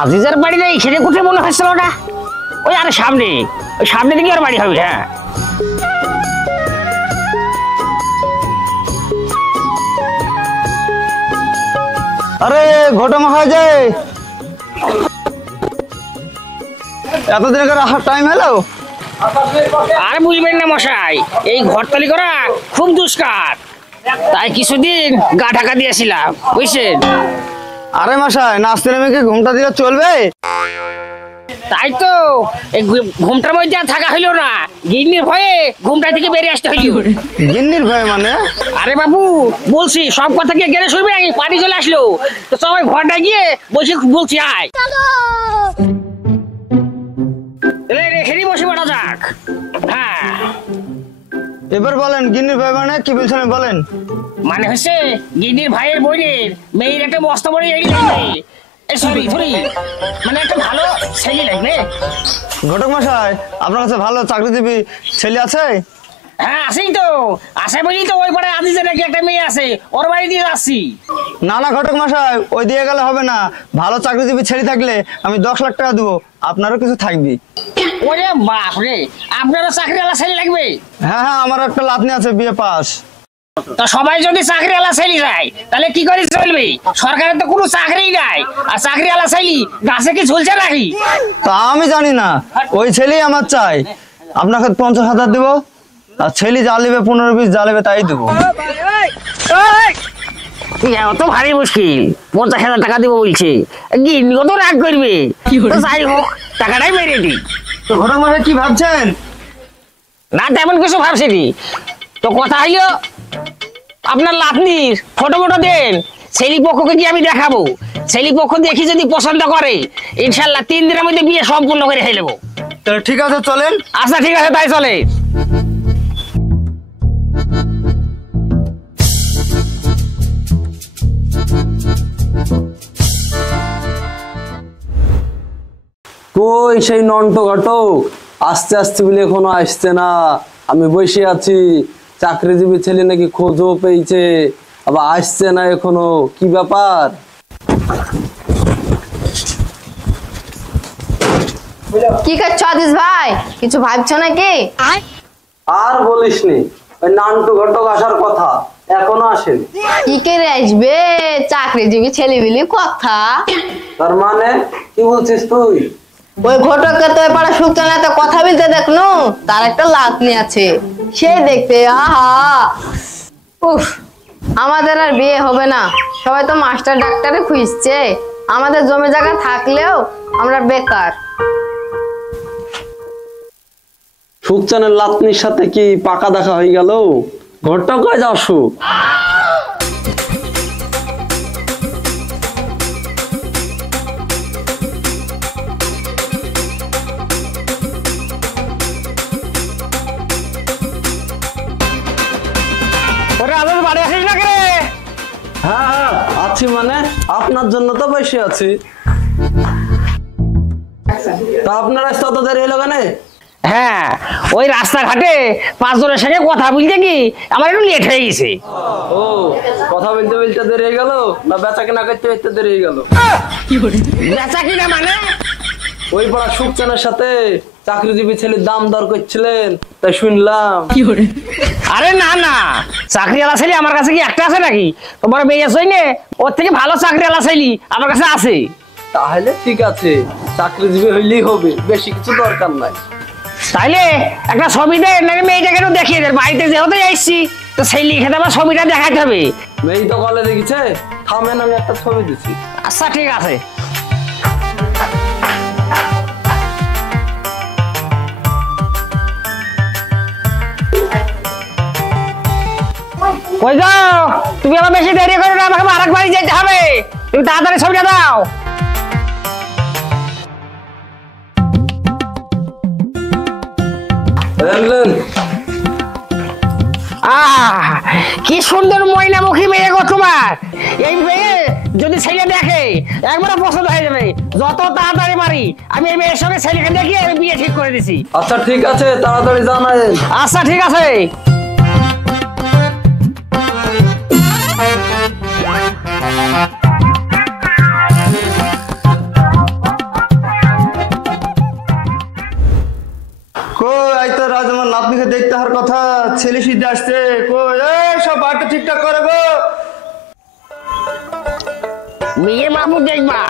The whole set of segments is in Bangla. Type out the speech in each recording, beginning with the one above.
আজিজের বাড়ি নেই, সেটা কোথায় মনে হচ্ছিল ওটা? ওই আরে সামনে, ওই সামনে দিকে আর বাড়ি হবে। হ্যাঁ আরে ঘটক মশাই যে এতদিন করে আসার টাইম হলো? আর বুঝবেন না মশাই, এই ঘরতলি করা খুব দুষ্কার, তাই কিছুদিন গা ঢাকা দিয়েছিলাম, বুঝছেন? আরে মশাই, নাচতে নেমে কি ঘুমটা দিলে চলবে? তাই তো এই ঘুমটার মধ্যে আর থাকা হইলো না, গিন্নির ভয়ে ঘুমটা থেকে বেরিয়ে আসতে হইল। গিন্নির ভয় মানে? আরে বাবু বলছি, সব কথা কি গেলে শুনবে নাকি? পানি চলে আসলো তো সবাই ঘরটা গিয়ে বসে বলছি আয় রেখে দিয়ে বসে পড়া যাক। হ্যাঁ এবার বলেন গিন্নির ভয় মানে কি বলছেন বলেন। মানে হচ্ছে গিন্নির ভাইয়ের বোনের মেয়ের একটা বস্তা বড় এড়ি লাগবে, মানে একটা ভালো ছেলে লাগবে। ঘটক মশাই, আপনার কাছে ভালো চাকরিজীবী ছেলে আছে? হ্যাঁ আছেই তো, আছে বলি তো ওই পাড়ায় আদি নাকি একটা মেয়ে আছে, ওর বাড়ি দিয়ে যাচ্ছি। না না ঘটক মশাই, ওই দিয়ে গেলে হবে না, ভালো চাকরিজীবী ছেলে থাকলে আমি 10 লাখ টাকা দেবো, আপনারও কিছু থাকবে। ওরে বাপ রে, আপনারও চাকরিওয়ালা ছেলে লাগবে? হ্যাঁ হ্যাঁ, আমার একটা লাতনি আছে, বিয়ে পাস। তো সবাই যদি চাকরিওয়ালা ছেলে যায় তাহলে কি করে চলবে? সরকারের তো কোনো চাকরি নাই, আর চাকরিওয়ালা ছেলে গাছে কি ঝুলছে নাকি? তা আমি জানি না, ওই ছেলেই আমার চাই। আপনাকে 50,000 দেবো, আর ছেলে যা নেবে 15-20 যা নেবে তাই দেবো। অত ভারী মুশকিল, 50,000 টাকা দিব বলছে, গিন্নি কত রাগ করবে। যাই হোক, টাকাটাই মেরে দি। তো ঘটক মশাই কি ভাবছেন? না তেমন কিছু ভাবছি নি, তো কথা হইলো আপনার লাতনির ফটো ফটো দেন, ছেলে পক্ষকে কি আমি দেখাবো। ছেলে পক্ষ দেখি যদি পছন্দ করে, ইনশাল্লাহ 3 দিনের মধ্যে বিয়ে সম্পূর্ণ করে ফেলবো। তাহলে ঠিক আছে চলেন। আচ্ছা ঠিক আছে, তাই চলে। কই সেই নন্ট ঘটক, আস্তে আস্তে বলে এখনো আসছে না। আমি বসে আছি, চাকরিজীবী ছেলে নাকি খোঁজও পেয়েছে, আবার আসছে না এখনো, কি ব্যাপার? কি করছো আদিস ভাই, কিছু ভাবছো নাকি? আর বলিস নি, ওই নান্টু ঘটক আসার কথা, এখনো আসেনি। কি করে আসবে, চাকরিজীবী ছেলেবিলি কথা। তার মানে কি বলছিস তুই? ওই ঘটককে তো এপারে শুকতো না, তো কথা বলতে দেখনো, তার একটা লাতনি আছে, সে দেখতে আহা উফ। আমাদের আর বিয়ে হবে না, সবাই তো মাস্টার ডাক্তারে খুঁজছে, আমাদের জমি জায়গা থাকলেও আমরা বেকার। সুকচানের লাতনির সাথে কি পাকা দেখা হয়ে গেল? ঘরটা কয় যাও সুখ। হ্যাঁ আছি, মানে আপনার জন্য তো বসে আছি। তা আপনারা তত দেরি হলো কেন? হ্যাঁ ওই রাস্তাঘাটে 5 জনের সঙ্গে কথা বলতে কি আমার একটু লেট হয়ে গেছে। ও কথা বলতে বলতে দেরি হয়ে গেল, না বেচা কেনা করতে করতে দেরি হয়ে গেল? বেচা কিনা মানে? ওই পাড়া সুকচানের সাথে চাকরিজীবী ছেলের দাম দর করছিলেন, তাই শুনলাম। আরে না না, চাকরিওয়ালা ছেলে আমার কাছে কি একটা আছে নাকি? তোমার মেয়ে আছে না, ওর থেকে ভালো চাকরিওয়ালা ছেলে আমার কাছে আছে। তাহলে ঠিক আছে, চাকরিজীবী হইলেই হবে, বেশি কিছু দরকার নাই। তাইলে একটা ছবি দেন, নাকি মেয়েটাকে দেখিয়ে দেন, বাড়িতে যেহেতু আসছি তো সেই লিখে দেওয়া ছবিটা দেখাতে হবে। মেয়ে তো কলে দেখেছে, থামেন আমি একটা ছবি দিচ্ছি। আচ্ছা ঠিক আছে। কই যাও তুমি? আবার বেশি দেরি করো না, আমাকে আরেক বাড়ি যেতে হবে, তুমি তাড়াতাড়ি ছবিটা দাও। কি সুন্দর ময়নামুখী মেয়ে গো তোমার, এই মেয়ে যদি ছেলে দেখে একবারে পছন্দ হয়ে যাবে। যত তাড়াতাড়ি পারি আমি এই মেয়ের সঙ্গে ছেলেকে দেখিয়ে আমি বিয়ে ঠিক করে দিছি। আচ্ছা ঠিক আছে, তাড়াতাড়ি জানাই। আচ্ছা ঠিক আছে। কই আই তো রাজ আমার নাতনিকে দেখতে হওয়ার কথা, ছেলে সিদ্ধে আসছে। কই এই সব বাড়িটা ঠিকঠাক করে গো। মেয়ে বাবু দেখবা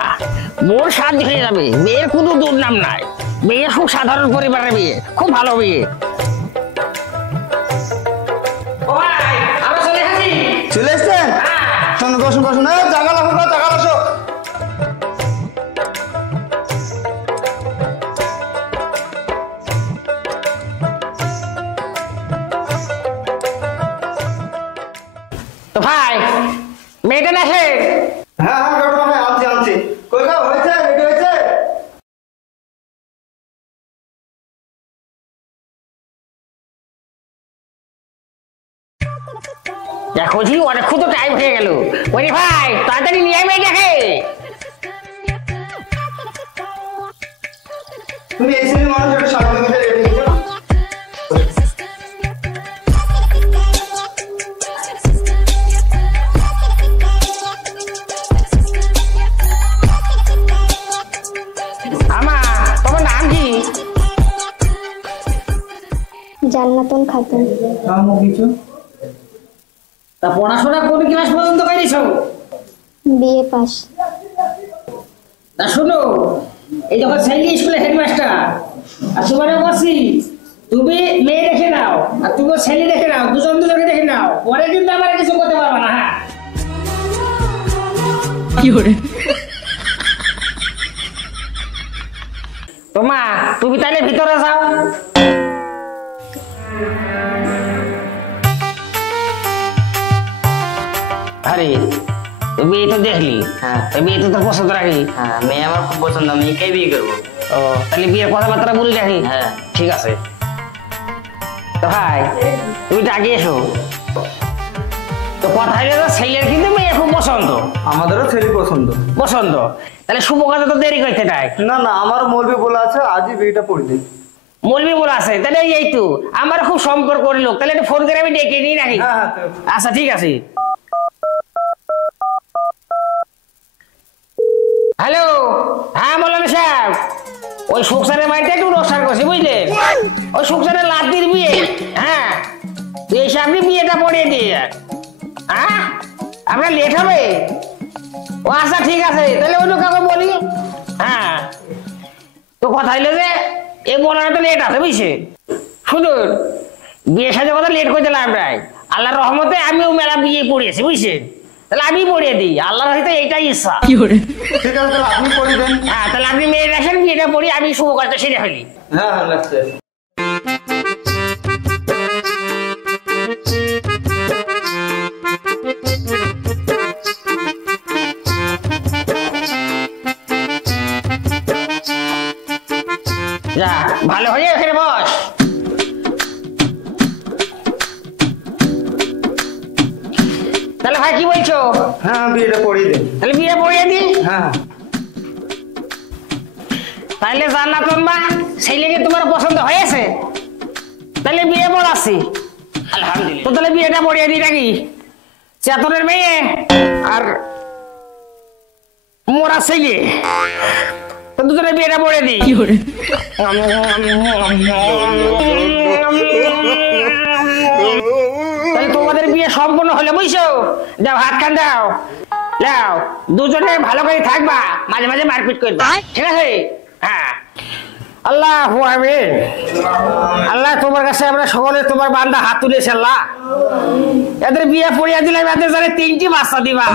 মোর সাথ হয়ে যাবে। মেয়ের কোনো দুর্নাম নাই, মেয়ে খুব সাধারণ পরিবারের মেয়ে, খুব ভালো মেয়ে। ও ভাই, আমরা চলে এসেছি। চলে এসছেন? শোনো বসুন বসুন, জাগাল আসো জাগাল আসো। তো ভাই মেয়েটা না সে? হ্যাঁ হ্যাঁ কাকু ভাই আনছি আনছি। কই গো হয়েছে, রেডি হয়েছে? দেখো জি অনেকক্ষণ তো টাইম হয়ে গেল। ওরে ভাই তাড়াতাড়ি নিয়ে আয় মেয়েটাকে। তুমি এই ছেলে মানুষ একটা সামনে দিকে রেডি হয়ে যাও। আমা তোমার নাম কি? জান্নাতুন খাতুন। তা পড়াশোনা কোন ক্লাস পর্যন্ত করেছো? BA pass. তা শোনো, এই যখন সাইলি স্কুলে হেডমাস্টার আর সুবারে বসি, তুমি মেয়ে দেখে নাও আর তুমি ছেলে দেখে নাও, দুজন দুজনকে দেখে নাও, পরে কিন্তু আমার কিছু করতে পারবে না। হ্যাঁ কি করে তোমা, তুমি তাহলে ভিতরে যাও। আরে তুমি এই তো দেখলি, হ্যাঁ মেয়ে তো তোর পছন্দ রাখি। হ্যাঁ মেয়ে আমার খুব পছন্দ, আমি একাই বিয়ে করবো। ও তাহলে বিয়ের কথাবার্তা বলি রাখি। হ্যাঁ ঠিক আছে। তো ভাই তুমি আগে এসো। তো কথা হইলে তো ছেলের কিন্তু মেয়ে খুব পছন্দ। আমাদেরও ছেলে পছন্দ। পছন্দ তাহলে শুভ কাজে তো দেরি করতে নাই। না না আমার মৌলবি বলা আছে আজই বিয়েটা পড়ে দিই। মলবি বলে আছে তাহলে এই তো আমার খুব সম্পর্ক লোক, তাহলে একটু ফোন করে আমি ডেকে নিই নাকি? হ্যাঁ হ্যাঁ আচ্ছা ঠিক আছে। হ্যালো, হ্যাঁ মৌলানা সাহেব, ওই সুখসানের বাড়িতে একটু অনুষ্ঠান করছি বুঝলেন, ওই সুখসানের লাতির বিয়ে। হ্যাঁ তো এসে আপনি বিয়েটা পড়িয়ে দিয়ে যান। হ্যাঁ আপনার লেট হবে? ও আচ্ছা ঠিক আছে, তাহলে অন্য কাউকে বলি। হ্যাঁ তো কথা হইলো যে এই মৌলানাটা লেট আছে বুঝছে। শুনুন, বিয়ে সাজে কথা লেট করতে লাভ নাই, আল্লাহর রহমতে আমিও মেলা বিয়ে পড়িয়েছি বুঝছেন, তাহলে আমি পড়িয়ে দিই, আল্লাহর হয়তো এইটাই ইচ্ছা। ঠিক আছে তাহলে আপনি পড়ে দেন। হ্যাঁ তাহলে আপনি মেয়ে রাখেন, বিয়েটা পড়ি, আমি শুভ কাজটা সেরে ফেলি। হ্যাঁ হ্যাঁ লাগছে। যা ভালো হয়ে এখানে বস। তাহলে ভাই কি বলছো? হ্যাঁ বিয়েটা পড়িয়ে দেন। তাহলে বিয়ে পড়িয়ে দিই। হ্যাঁ তাহলে জান্নাতুন মা ছেলেকে তোমার পছন্দ হয়েছে, তাহলে বিয়ে পড়াচ্ছি। আলহামদুলিল্লাহ। তো তাহলে বিয়েটা পড়িয়ে দিই নাকি? চেতনের মেয়ে আর মোরা ছেলে, তো দুজনে বিয়েটা পড়িয়ে দিই। তাহলে তোমাদের বিয়ে সম্পূর্ণ হলে বুঝছো, যাও হাত খান দাও, যাও দুজনে ভালো করে থাকবা, মাঝে মাঝে মারপিট করবা, ঠিক আছে? হ্যাঁ আল্লাহ আমিন। আল্লাহ তোমার কাছে আমরা সকলে তোমার বান্দা হাত তুলেছি আল্লাহ, এদের বিয়ে পড়িয়ে দিলাম, এদের জানে 3টি বাচ্চা দিবা।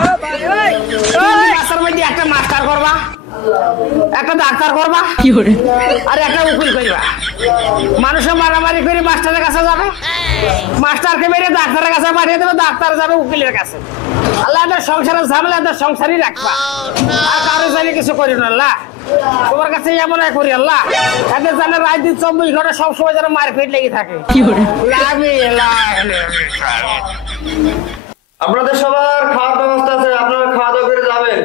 3টি বাচ্চার মধ্যে একটা মাস্টার করবা, একটা ডাক্তার করবা, আর একটা উকিল করবা। মানুষের মারামারি করে মাস্টারের কাছে যাবে, মাস্টারকে মেরে ডাক্তারের কাছে পাঠিয়ে দেবে, ডাক্তার যাবে উকিলের কাছে। আল্লাহ এদের সংসারের ঝামেলা এদের সংসারই রাখবা, আর কারো জানি কিছু করি না আল্লাহ, তোমার কাছে এমন করি আল্লাহ, এদের জানে রাত দিন 24 ঘন্টা সবসময় যেন মারপিট লেগে থাকে। আপনাদের সবার খাওয়ার ব্যবস্থা আছে, আপনারা খাওয়া দাওয়া করে যাবেন।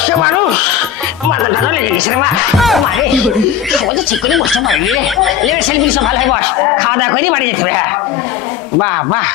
বয়স্ক মানুষ মাথা টাকা লেগে গেছে রে মা মারে সবাই তো ঠিক করে বসতে পারিনি রে লেবে সেলফি সব ভালো হয় বস খাওয়া দাওয়া করে বাড়ি যেতে হবে হ্যাঁ বাহ বাহ